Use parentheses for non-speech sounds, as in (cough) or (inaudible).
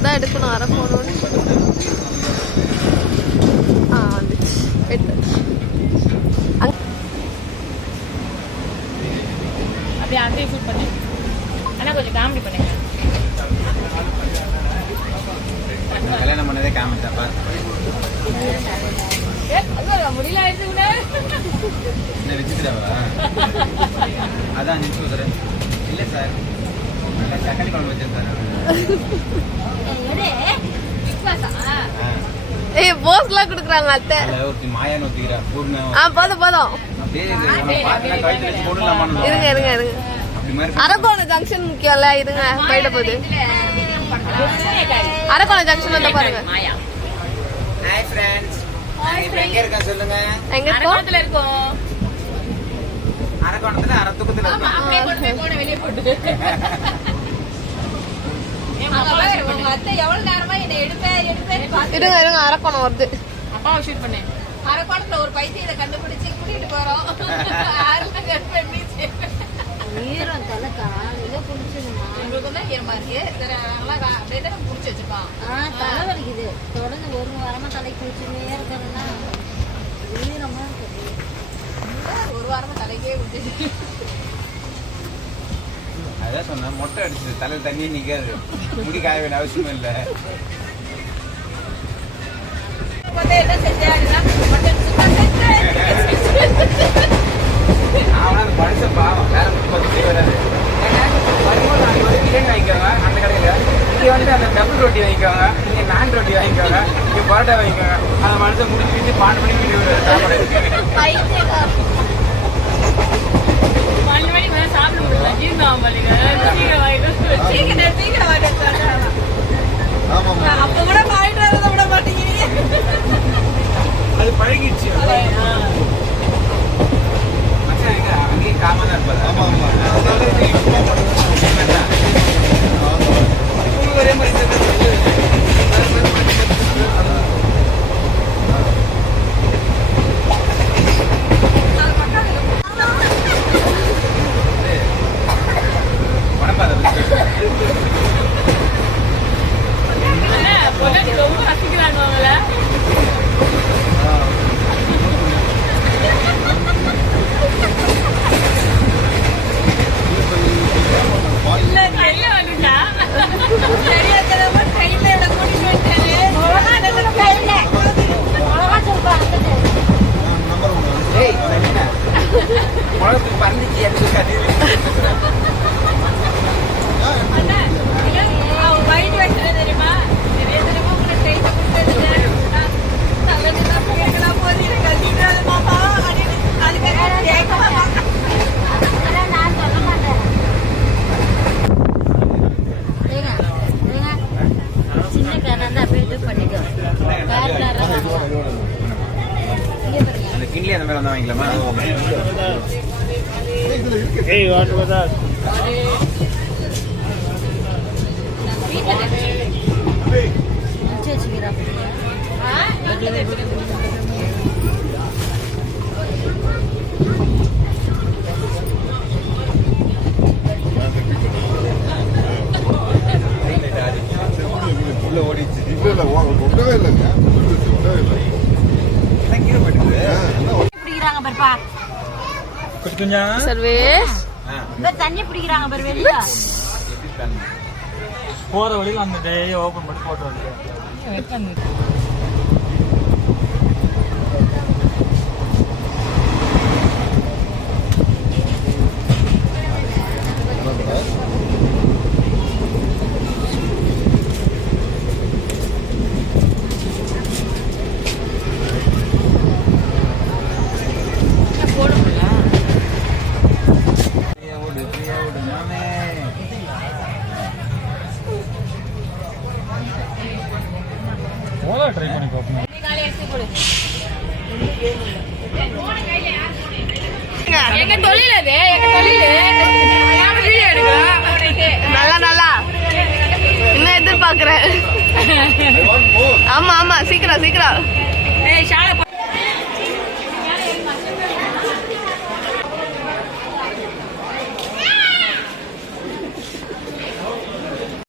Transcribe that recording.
இதுக்கு தான் எடுக்கணும் அரை போகணும்னு ஆ வந்துச்சு. அங்க அப்படியே அதையும் ஷூட் பண்ணி. ஆனால் கொஞ்சம் காமெடி பண்ணுங்க. கல்யாணம் பண்ணதே ஏ, அதான் முடியல ஆயிடுச்சு கூட என்ன வச்சுக்கிறவா அதான் சார் இல்லை சார். தக்காளி குழம்பு ஏய் போஸ்லாம் கொடுக்குறாங்க அத்தை. ஒருத்தி மாயா நோத்திக்கிறா பூர்ண ஆ போதும் போதும். இருங்க இருங்க இருங்க. அரக்கோணம் ஜங்ஷன் முக்கியம்ல இருங்க போயிட போகுது. அரக்கோணம் ஜங்ஷன் வந்து பாருங்க. ஹாய் ஃப்ரெண்ட்ஸ் எங்கே சொல்லுங்க எங்க அரக்கோணத்துல இருக்கோம் அரக்கோணத்தில் அரத்துக்கத்தில் ஆமா, இருக்கோம் அப்படியே கொண்டு போய் போன வெளியே போட்டு. இருங்க இருங்க அரக்கோணம் வருது. அப்பாவை ஷூட் பண்ணேன் அரக்கோணத்துல ஒரு பைத்தியத்தை கண்டுபிடிச்சு கூட்டிட்டு போறோம். ஈரம் தலை காலையில குளிச்சிடுமா உங்களுக்கு தான் ஈரமா இருக்கு. சரி கா- அப்படியே தான் புடிச்சு வச்சிருக்கோம். ஆ தலை வலிக்குது. தொடர்ந்து ஒரு வாரமா தலை குளிச்சுட்டே இருக்கிறதுனா ஈரமா இருக்குது. ஒரு வாரமா தலைக்கே குடிச்சு அதான் சொன்னேன் மொட்டை அடிச்சது தலையில் தண்ணி நிற்காது முடி காய வேண்டிய அவசியம் இல்லை. அவனா அந்த மனுஷன் பாவம் வேற பத்தி வராது. வரும்போது நாளைக்கு வந்து பிரியாணி வாங்கிக்கோங்க அந்த கடையில. இங்க வந்து அந்த டபுள் ரொட்டி வாங்கிக்கோங்க இங்க நான் ரொட்டி வாங்கிக்கோங்க இங்க பரோட்டா வாங்கிக்கோங்க. அந்த மனுஷன் முடிச்சு வச்சு பாண்டு மணி வீடு சாப்பாடு பன்னெண்டு மணிக்கு மேலே சாப்பிட முடியல ஜீரணம் ஆகும் பாருங்க சீக்கிரம் வாங்கிட்டு சீக்கிரம் சீக்கிரம் வாங்கிட்டு வந்தாங்க. அப்ப கூட அந்த மாதிரி வந்தா வாங்கிக்கலாமா? உள்ள ஓடிச்சு இல்ல இல்ல கொண்டவே இல்லைங்க கொண்டவே இல்லை என்ன கீழே போயிட்டு கொஞ்சம் சர்வேஷ். இந்த தண்ணி பிடிக்கிறாங்க பாரு வெளியே போற வழியில அந்த டேயை ஓபன் பண்ணி போட்டு வந்து ஓலா ட்ரை பண்ணி பார்ப்போம். எங்க தொழில் அது? எங்க தொழில்? வீடியோ எடுக்கிறோம் நல்லா நல்லா. இன்னும் எதிர்பார்க்கிறேன் (laughs) ஆமா ஆமா. சீக்கிரம் சீக்கிரம்.